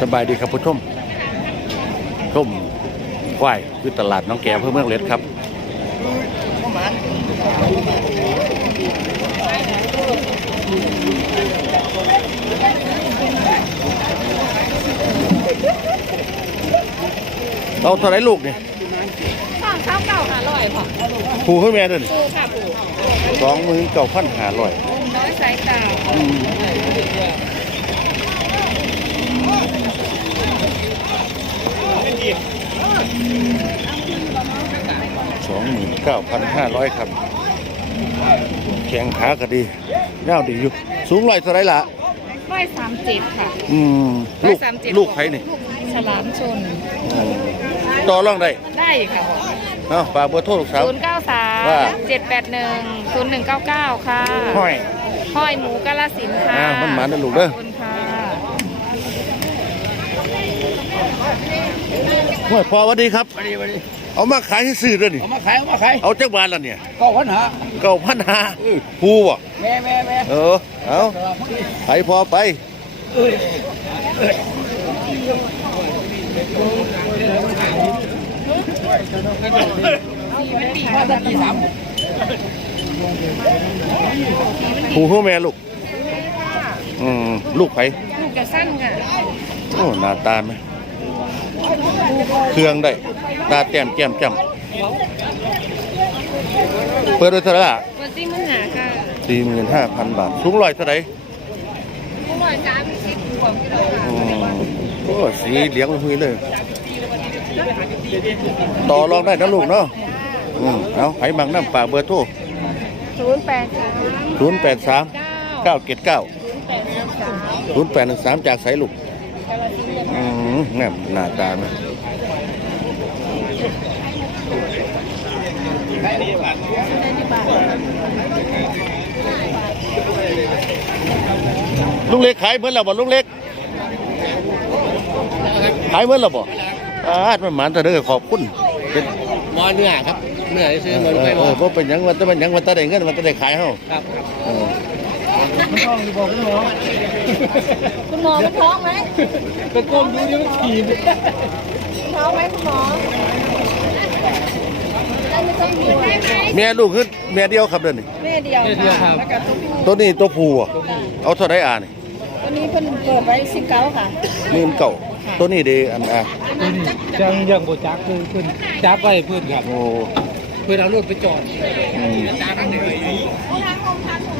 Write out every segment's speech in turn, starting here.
สบายดีครับผู้ชมชมควายคือตลาดน้องแก้วเพื่อเมืองเล็ดครับเราเท่าไรลูกเนี่ยสองเท้าเก่าหาลอยค่ะ ผูขึ้นแม่เดินสองมือเก่าพันหาอร้อยเก้้าาพันหร้อยครับ แข่งขาก็ดีเน่าดีอยู่ สูงไรเท่าไรละไรสามเจ็ดค่ะอืมลูกลูกใครนี่ฉลามชนต่อร่องได้ได้ค่ะอ๋อฝากเบอร์โทรลูกสาวศูนย์เก้าสามเจ็ดแปดหนึ่งศูนย์หนึ่งเก้าเก้าค่ะห้อยห้อยหมูกะละสินค่ะอ่ามันหมาเนี่ลูกเด้อพ่อสวัสดีครับสวัสดีสวัสดีเอามาขายให้ซื้อด้วยนี่ เอามาขายเอามาขาย เอาเจ้าบวาลแล้วเนี่ย เก้าพันหาเก้าพันหาผู้อ่แม่แม่แม่เออเอาไปพอไปผู้ผู้แม่ลูกอืมลูกไผลูกจะสั้นไงโอ้ หน้าตาไหมเครื่องได้ตาแต้มแก้มจำเปิดด้ยเท่าไหร่ละสี่หมื่นห้าค่สี่หมื่นห้าพันบาท สูงลอยเท่าไหร่สูงลอยจ้ามีสิบขวบกิโ่ะโอ้สีเหลียงหุ้ยเลย ต่อรองได้นะลูกเนาะอืมเอาไหมังน้ำปลาเบอร์โทรศูนย์แปดสามศูนย์แปดสามเก้าเก็ดเก้าศูนย์แปดหนึ่งสามจากสายลูกหน้าหน้าตาไหลูกเล็กขายเหมือนเราบ่ลูกเล็กขายเหมือนเราบ่าอาดมันหมานแต่เด้อขอบคุณเป็นมอเนื้อครับ เนื้อซื้อเหมาลูกเหมดเพราะเป็นยังวันตะวันยังวันตะเได้เงินวันตะเได้ขายเขาครับคุณท้องหรืออคุณหมอคุณหมอมันท้องไหมแต่กลมดูดิม่ขีดท้องไหมคุณหมอแม่ลูกขึ้นแม่เดียวครับเดิ๋นี้แม่เดียวตัวนี้ตัวผูอเอาเท่าไรอ่านี่ตัวนี้เพินเปิดไว้สิบเก้าค่ะนี่เก่าตัวนี้ดีอันอ่ะจังยังโบจักเพิ่นจักไปเพิ่นครับโอ้เพื่นเราลูกไปจอดอืม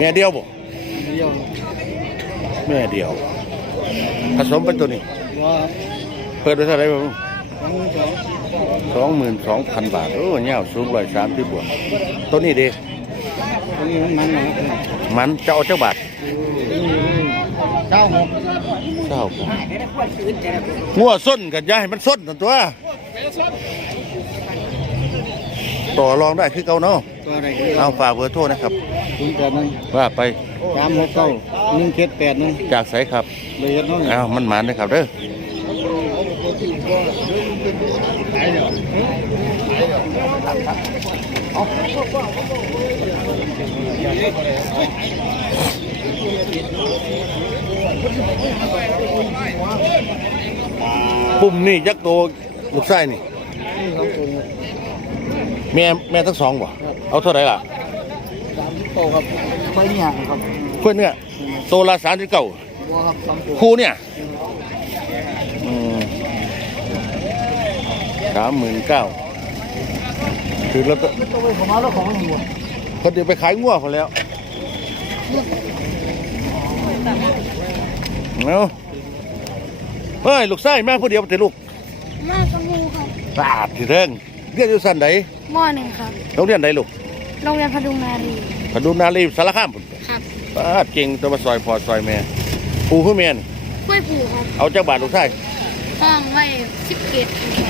ม่เดียวบ่แม่เดียวผสมเป็นตัวนี้เปิดไปเท่าไหร่บ่สองหมื่นสองพันบาท โอ้เงี้ยสูงร้อยสามที่บวกตัวนี้ดีมมันเจ้าเจ้าบาทเจ้าหกเจ้าหกงัวส้นกันยายมันส้นตัว ต่อรองได้คือเก่าเนาะเอาฝากเบอร์โทรนะครับว่าไปสามหกเก้าหนึ่งเขตแปดนึงจากใสครับเลยนอ้ามันหมานเลยครับเด้อปุ่มนี่ยักษ์ตัวลูกไส้นี่แม่แม่ทั้งสองว่เอาเท่าไหร่ล่ะครับไม่เนี่ยครับเพื่อนเนี่ยโซลาสารที่เก่าคู่เนี่ยสามหมื่นเก้าถือเราต้องแล้วขอเขาเดี๋ยวไปขายงัวพอแล้วเนาะเฮ้ยลูกไส้แม่ผู้เดียวไปเลลูกแม่กับมูครับบาดที่เรื่องเรียนอยู่สันไหนม้อหนึ่งครับต้องเรียนไหนลูกรงเรียนพดุงนารีพดุงนารีสารคามครับาเก่งตัวมาซอยพอซอยแม่ ปูขึ้นเมียนกล้ปูครับ เอาเจ้าบาทลูกชายห้องไว้สิบเกต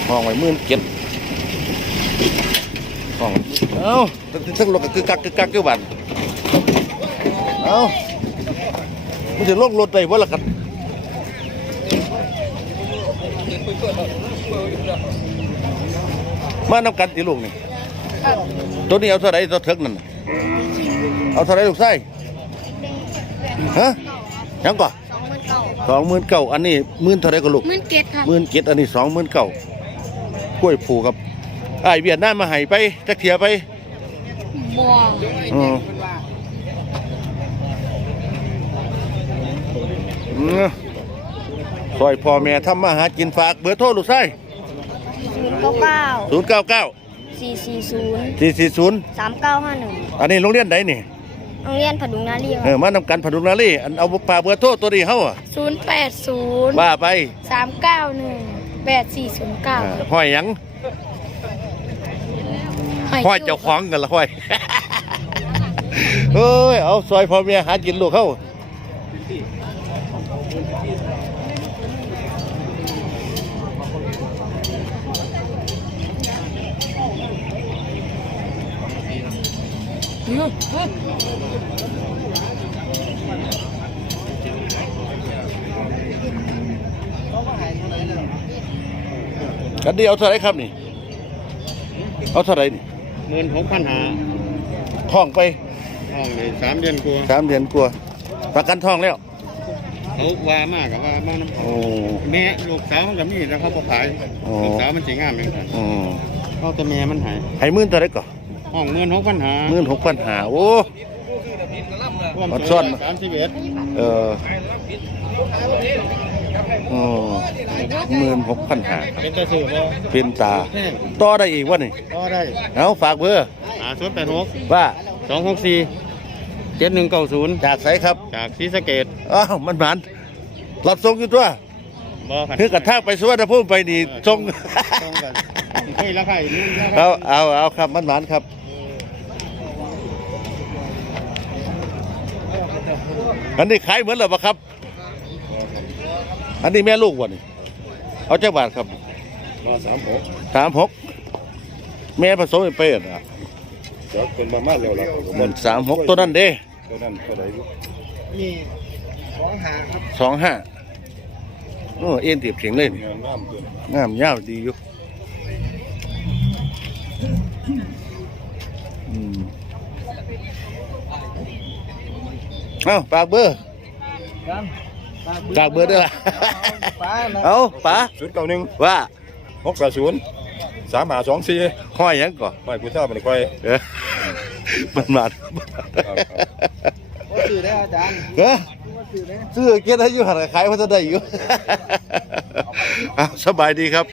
ห้องไว้หมื่นเกตห้อง เอาตั้งตั้งรถก็คือกักคือกักคือบาทเอามันจะลกรถไปว่าล่ะครับมาน้ำกันตีลูกนี่ตัวนี้เอาเท่าไรตัวเถิกนั่น เอาเท่าไรลูกไส้ฮะยังก่อสองหมืนเก่า อันนี้มื่นเท่าไรก็ลูกมื่นเกตครับมื่นเกตอันนี้สองหมืนเก่ากล้วยผูกกับไอเบียดหน้ามมาหายไปตะเทียไปบัวอซอยพ่อแม่ทำมาหากินฝากเบอร์โทรลูกไส้ศูนย์เก้าเก้าศูนย์เก้าเก้า440 440 3951 อันนี้โรงเรียนไหนนี่โรงเรียนผดุงนาลีเออมาทำการผดุงนาลีอันเอาปลาเบอร์โทรตัวดีเข้าอ่ะ080ว่าไป391 8409ห้อยหยังห้อยเจ้าของกันละห้อยเอ้ยเอาซอยพ่อเมียหากินลูกเข้า Thank you. กันดีเอาเท่าไรครับนี่เอาเท่าไรนี่เงินหกพันหาทองไปทองเลยสามเดือนกลัวสามเดือนกลัวประกันทองแล้วเขาว่ามากกับว่าบ้านน้ำโอ้แม่ลูกสาวจะมีแล้วเขาไปขาย ลูกสาวมันจีง่ายเองครับอ๋เขาจะแม่มันหายหายมื่นเท่าไรก่อนห้องเมื่อนหกพันหาเมื่อนหกพันหาโอ้บอดซ่อนเออเมื่นหกพันหาเป็นตาสูเป็นตาต่อได้อีกวะนี่ต่อได้เอาฝากเบอร์อาสุดแปดหกว่าสองหกสี่เจ็ดหนึ่งเก้าศูนย์จากไสครับ จากซีสเกตอ้าว มันผ่านหลับทรงอยู่ตัวเพือกระทากไป สวะพุ่มไปดี่ทรงทละใเอาเอาเอาครับมันหวานครับอันนี้ขายเหมือนหรือเปล่าครับ อันนี้แม่ลูกวะนี่ เอาเจ้าบาทครับสามหก สามหก แม่ผสมเป็ดอ่ะเดี๋คนมามากแลยวล่ะเหมือนสามหกตัวนั้นเด้ตัวนั่นตัวไหนนี่สองห้าครับสองห้าโอ้เอ็นตีบเฉียงเลยนี่งามยาวดีอยู่เอาปากเบอร์ปากเบอร์ด้วยล่ะเอาป้าศูนย์เก้าหนึ่งว่าหกศูนย์สามหาสองสี่ห้อยยังก่อนค้อยกูชอบมันค่อยมันมาซื้อได้อาจารย์เอซื้อเกียรติยุหันขายพัได้อยู่ สบายดีครับ